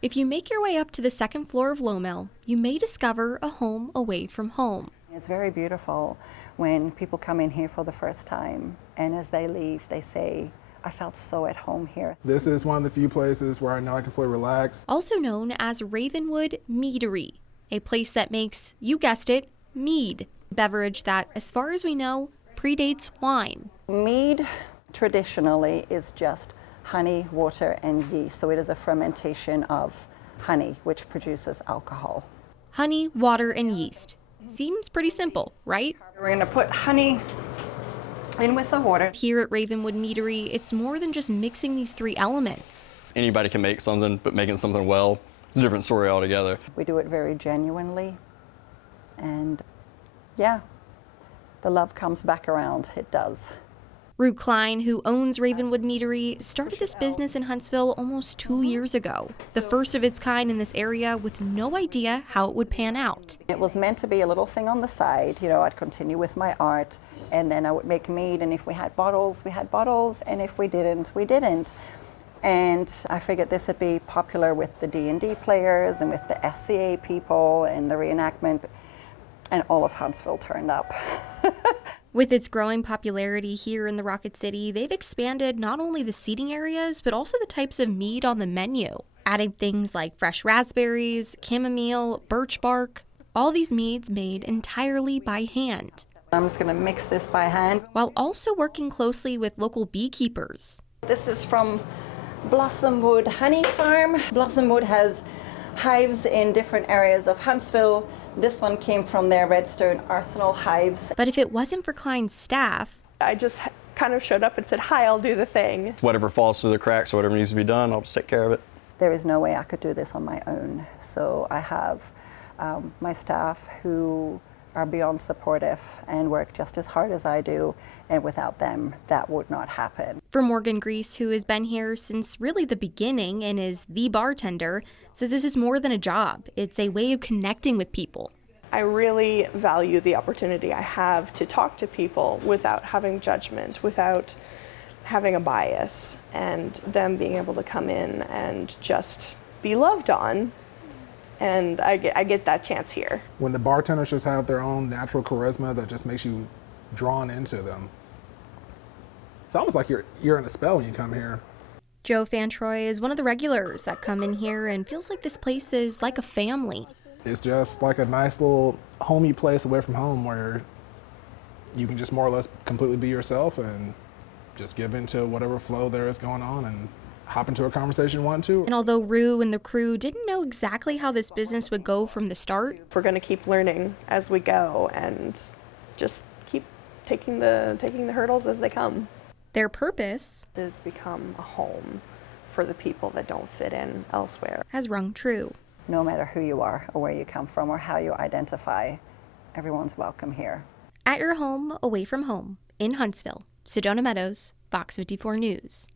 If you make your way up to the second floor of Lowmel, you may discover a home away from home. It's very beautiful when people come in here for the first time, and as they leave, they say, I felt so at home here. This is one of the few places where I know I can fully relax. Also known as Ravenwood Meadery, a place that makes, you guessed it, mead, a beverage that, as far as we know, predates wine. Mead traditionally is just honey, water, and yeast, so it is a fermentation of honey, which produces alcohol. Honey, water, and yeast. Seems pretty simple, right? We're going to put honey in with the water. Here at Ravenwood Meadery, it's more than just mixing these three elements. Anybody can make something, but making something well, it's a different story altogether. We do it very genuinely, and yeah, the love comes back around, it does. Rue Klein, who owns Ravenwood Meadery, started this business in Huntsville almost 2 years ago, the first of its kind in this area, with no idea how it would pan out. It was meant to be a little thing on the side. You know, I'd continue with my art, and then I would make mead, and if we had bottles, we had bottles, and if we didn't, we didn't. And I figured this would be popular with the D&D players and with the SCA people and the reenactment, and all of Huntsville turned up. With its growing popularity here in the Rocket City, they've expanded not only the seating areas, but also the types of mead on the menu, adding things like fresh raspberries, chamomile, birch bark, all these meads made entirely by hand. I'm just going to mix this by hand. While also working closely with local beekeepers. This is from Blossomwood Honey Farm. Blossomwood has hives in different areas of Huntsville. This one came from their Redstone Arsenal hives. But if it wasn't for Klein's staff, I just kind of showed up and said, hi, I'll do the thing. Whatever falls through the cracks or whatever needs to be done, I'll just take care of it. There is no way I could do this on my own. So I have my staff who are beyond supportive and work just as hard as I do, and without them, that would not happen. For Morgan Grease, who has been here since really the beginning and is the bartender, says this is more than a job. It's a way of connecting with people. I really value the opportunity I have to talk to people without having judgment, without having a bias, and them being able to come in and just be loved on. And I get that chance here. When the bartenders just have their own natural charisma that just makes you drawn into them, it's almost like you're in a spell when you come here. Joe Fantroy is one of the regulars that come in here and feels like this place is like a family. It's just like a nice little homey place away from home where you can just more or less completely be yourself and just give into whatever flow there is going on and hop into a conversation you want to. And although Rue and the crew didn't know exactly how this business would go from the start, We're going to keep learning as we go and just keep taking the hurdles as they come. their purpose Has become a home for the people that don't fit in elsewhere. has rung true. No matter who you are or where you come from or how you identify, everyone's welcome here. At your home, away from home, in Huntsville, Sedona Meadows, Fox 54 News.